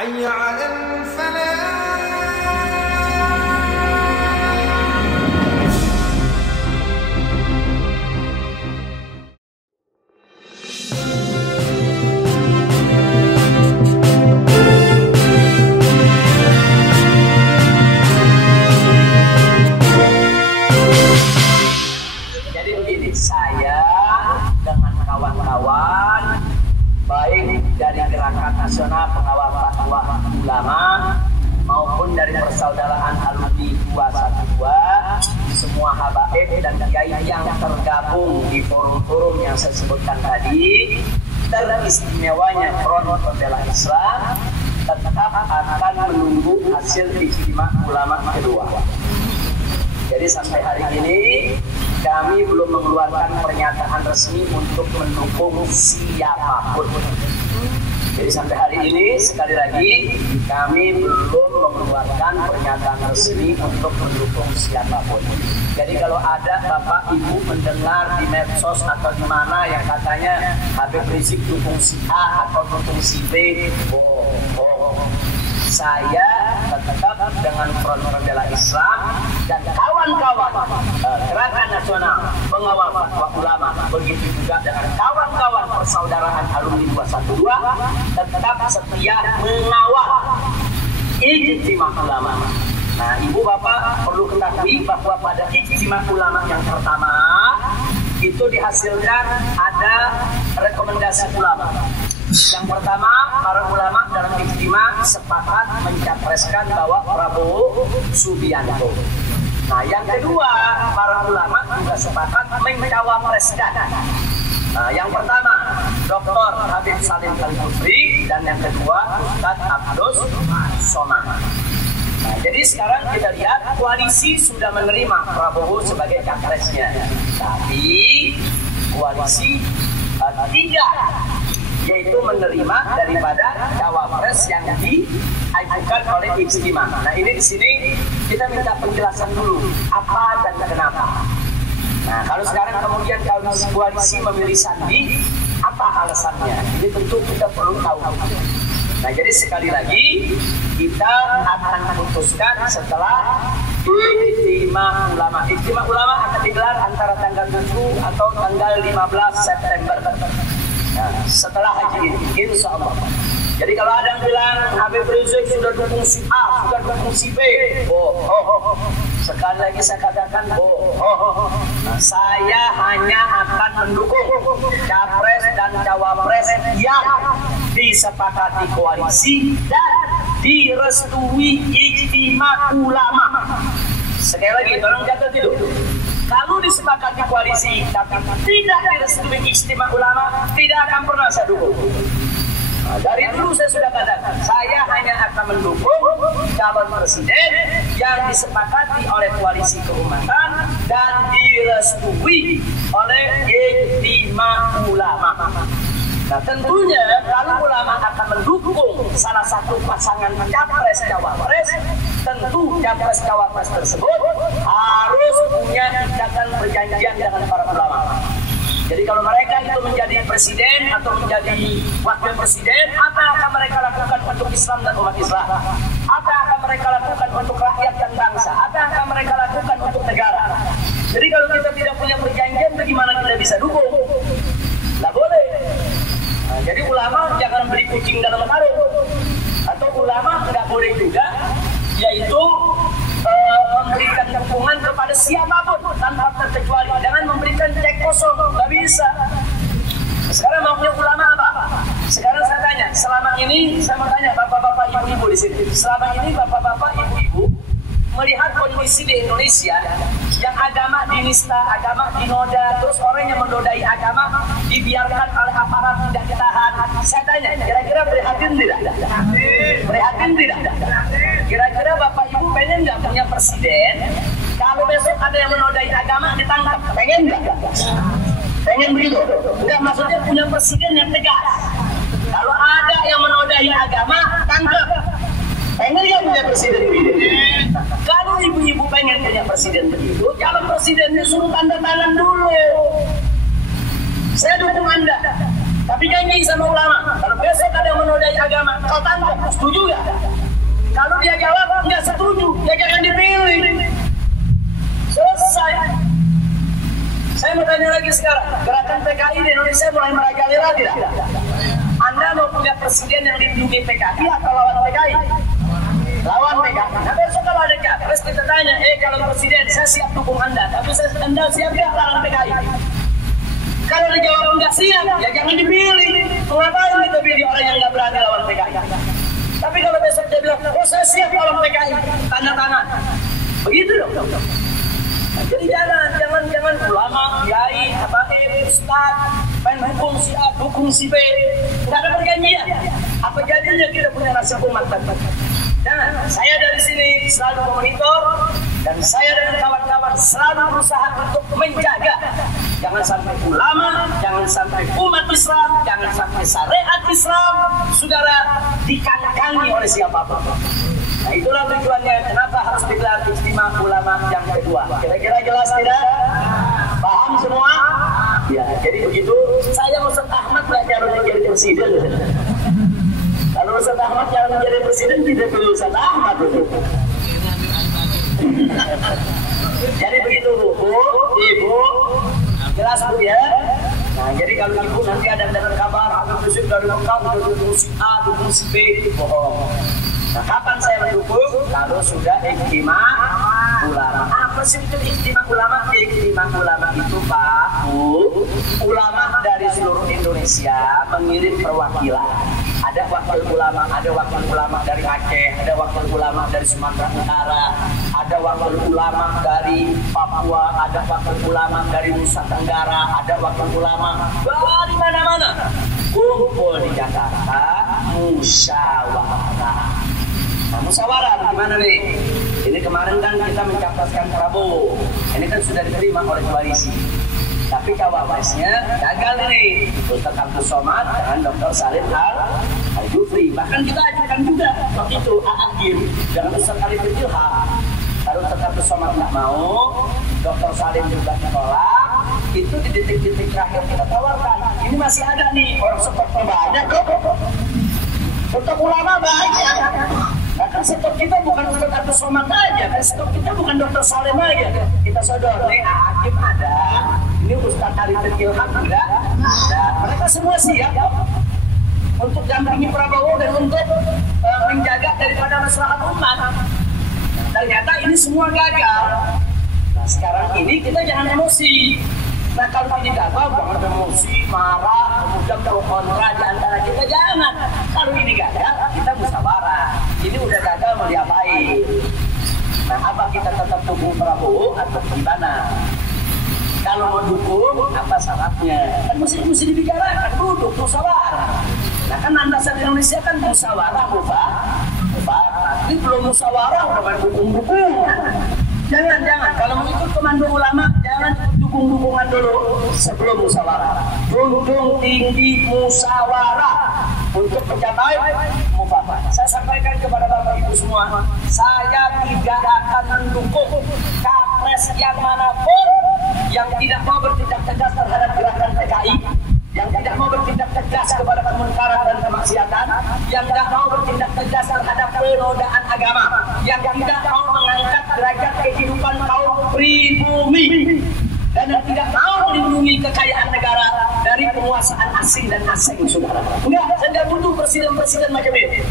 حي على الفلاح. Jadi begini, saya dengan kawan-kawan baik dari Gerakan Nasional Pengawal Fatwa Ulama maupun dari Persaudaraan Alumni 212, semua habaib dan kiai yang tergabung di forum-forum yang saya sebutkan tadi, teristimewanya Front Pembela Islam tetap akan menunggu hasil ijtima ulama kedua. Jadi sampai hari ini kami belum mengeluarkan pernyataan resmi untuk mendukung siapapun. Jadi sampai hari ini sekali lagi kami belum mengeluarkan pernyataan resmi untuk mendukung siapapun. Jadi kalau ada Bapak Ibu mendengar di medsos atau di mana yang katanya Habib Rizik dukung si A atau dukung si B, saya tetap dengan Front Pembela Islam dan kawan-kawan Gerakan Nasional Pengawal Fatwa Ulama, begitu juga dengan kawan-kawan Persaudaraan Alumni 212 tetap setia mengawal ijtima ulama. Nah, Ibu Bapak perlu ketahui bahwa pada ijtima ulama yang pertama itu dihasilkan ada rekomendasi ulama. Yang pertama, para ulama dalam ijtima sepakat mencapreskan bahwa Prabowo Subianto. Nah, yang kedua, para ulama juga sepakat mencawapreskan. Nah, yang pertama, Dr. Habib Salim Al-Kufri, dan yang kedua, Ustadz Abdus Somad. Nah, jadi sekarang kita lihat koalisi sudah menerima Prabowo sebagai capresnya, tapi koalisi tidak, yaitu menerima daripada cawapres yang diajukan oleh ijtima. Nah, ini di sini kita minta penjelasan dulu apa dan kenapa. Nah, kalau sekarang kemudian koalisi memilih Sandi, apa alasannya? Ini tentu kita perlu tahu. Nah, jadi sekali lagi kita akan memutuskan setelah ijtima ulama. Ijtima ulama akan digelar antara tanggal 7 atau tanggal 15 September. Nah, setelah haji ini, insya Allah. Jadi kalau ada yang bilang Habib Rizik sudah dukung si A, sudah dukung si B, sekali lagi saya katakan nah, saya hanya akan mendukung capres dan cawapres yang disepakati koalisi dan direstui ijtima ulama. Sekali lagi, tolong catat itu. Kalau disepakati koalisi tapi tidak direstui ijtima ulama, tidak akan pernah saya dukung. Nah, dari dulu saya sudah katakan, saya hanya akan mendukung calon presiden yang disepakati oleh koalisi keumatan dan direstui oleh ijtima ulama. Nah, tentunya kalau ulama akan mendukung salah satu pasangan capres cawapres, tentu capres cawapres tersebut harus punya ikatan perjanjian dengan para ulama. Jadi kalau mereka itu menjadi presiden atau menjadi wakil presiden, apa yang akan mereka lakukan untuk Islam dan umat Islam? Apa yang akan mereka lakukan untuk rakyat dan bangsa? Apa yang akan mereka lakukan untuk negara? Jadi kalau kita tidak punya perjanjian, bagaimana kita bisa dukung? Tidak boleh. Nah, jadi ulama jangan beli kucing dalam karung. Atau ulama nggak boleh juga, yaitu memberikan dukungan kepada siapapun tanpa terkecuali. Jangan memberikan cek kosong, nggak bisa. Sekarang maunya ulama apa? Sekarang saya tanya, selama ini saya mau tanya bapak-bapak, ibu-ibu di sini. Selama ini bapak-bapak, ibu-ibu melihat kondisi di Indonesia yang agama dinista, agama dinoda, terus orang yang menodai agama dibiarkan oleh aparat, tidak ditahan. Saya tanya, kira-kira prihatin tidak? Prihatin tidak? Kira-kira Bapak Ibu pengen nggak punya presiden? Kalau besok ada yang menodai agama ditangkap, pengen nggak? Pengen begitu? Enggak, maksudnya punya presiden yang tegas. Kalau ada yang menodai agama, tangkap. Pengen nggak punya presiden begitu? Kalau ibu-ibu pengen punya presiden begitu, calon presidennya suruh tanda tangan dulu. Saya dukung Anda, tapi janji sama ulama. Kalau besok ada yang menodai agama, kau tangkap, setuju gak? Kalau dia jawab nggak setuju, ya jangan dipilih. Selesai. Saya mau tanya lagi sekarang, gerakan PKI di Indonesia mulai merajalela tidak? Anda mau punya presiden yang dilindungi PKI atau lawan PKI? Lawan PKI. Nah besok kalau ada capres kita tanya, kalau presiden saya siap dukung Anda, tapi Anda siap nggak lawan PKI? Kalau dijawab nggak siap, ya jangan dipilih. Ngapain kita pilih orang yang nggak berani lawan PKI? Tapi kalau besok dia bilang, oh saya siap lawan PKI, tanda tangan. Begitu dong. Nah, jadi jangan ulama, kiai, ustaz, main dukung si A, dukung si B. Nggak ada perjanjian. Apa jadinya kita punya nasib umat tadi? Jangan. Saya dari sini selalu memonitor dan saya dengan kawan-kawan selalu berusaha untuk menjaga. Jangan sampai ulama, jangan sampai umat Islam, jangan sampai syariat Islam, saudara, dikangkangi oleh siapapun. Nah itulah tujuannya kenapa harus digelar istimewa ulama yang kedua. Kira-kira jelas tidak? Paham semua? Ya, jadi begitu. Saya Ustaz Ahmad belajar untuk jadi presiden. Kalau Ustaz Ahmad yang menjadi presiden tidak perlu Ustaz Ahmad. Jadi begitu Bu, Ibu, jelas Bu ya. Nah jadi kalau Ibu nanti ada dengar kabar aku besok dari Mekah udah dukung si A, dukung si B, bohong. Nah kapan saya mendukung? Kalau sudah ijtima ulama. Apa sih itu ijtima ulama? Ijtima ulama itu Pak Bu, ulama dari seluruh Indonesia mengirim perwakilan. Ada wakil ulama dari Aceh, ada wakil ulama dari Sumatera Utara, ada wakil ulama dari Papua, ada wakil ulama dari Nusa Tenggara, ada wakil ulama dari mana-mana. Kumpul di Jakarta, musyawarah. Nah, musyawarah gimana nih? Ini kemarin kan kita mencapreskan Prabowo. Ini kan sudah diterima oleh koalisi. Tapi cawapresnya gagal nih. Ustaz Abdul Somad dengan Dr. Salim Al-Jufri. Bahkan kita ajukan juga waktu itu A'agim dengan Ustaz Arifin Ilham. Kalau Ustaz Abdul Somad nggak mau, Dr. Salim juga ditolak. Itu di detik-detik terakhir kita tawarkan. Ini masih ada nih orang seperti banyak kok. Untuk ulama banyak. Bahkan stok kita bukan Ustaz Abdul Somad aja, stok kita bukan Dr. Salim aja. Kita sodor, A'agim ada. Ini Ustaz Arifin Ilham ada. Mereka semua siap untuk dampingi Prabowo dan untuk menjaga daripada masalah umat. Ternyata ini semua gagal. Nah sekarang ini kita jangan emosi. Nah kalau ini gagal, jangan emosi, marah, kemudian pro kontra di antara kita, jangan. Kalau ini gagal, kita musyawarah. Ini udah gagal mau diapain? Nah apa kita tetap dukung Prabowo atau gimana? Kalau mau dukung, apa syaratnya? Kan mesti dibicarakan, duduk musyawarah. Nah kan landasan Indonesia kan musyawarah, tapi belum musyawarah udah main dukung-dukung. Jangan. Kalau mau ikut komando ulama, jangan dukung-dukungan dulu sebelum musyawarah. Junjung tinggi musyawarah untuk mencapai mufakat. Saya sampaikan kepada Bapak Ibu semua, saya tidak akan mendukung capres yang manapun yang tidak mau bertindak tegas terhadap gerakan PKI, yang tidak mau bertindak tegas kepada kemunkaran dan kemaksiatan, yang tidak mau bertindak tegas terhadap penodaan agama, yang tidak mau mengangkat derajat kehidupan kaum pribumi, dan yang tidak mau melindungi kekayaan negara dari penguasaan asing dan asing, saudara. Enggak, saya tidak butuh presiden-presiden macam ini.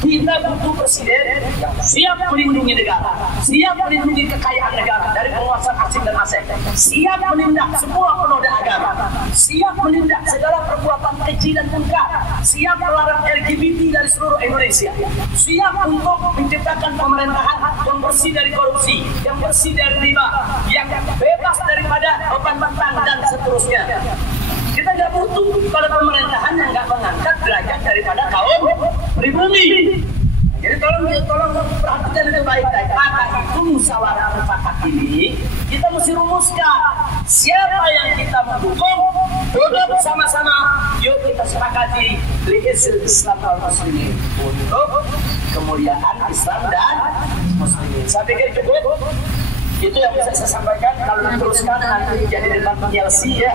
Kita butuh presiden yang siap melindungi negara, siap melindungi kekayaan negara dari penguasaan asing dan asing, siap menindak semua penoda agama, siap menindak segala perbuatan keji dan munkar, siap melarang LGBT dari seluruh Indonesia, siap untuk menciptakan pemerintahan yang bersih dari korupsi, yang bersih dari riba, yang bebas daripada beban-beban dan seterusnya. Kita nggak butuh kalau pemerintahan yang nggak mengangkat derajat daripada kaum pribumi. Jadi tolong perhatikan itu baik-baik. Maka itu musyawarah mufakat ini kita mesti rumuskan siapa yang kita mendukung, duduk bersama-sama. Yuk kita sepakati li'izil Islam wal muslimin, untuk kemuliaan Islam dan muslimin. Saya pikir cukup. Itu yang bisa saya sampaikan. Kalau diteruskan nanti jadi debat PLC ya.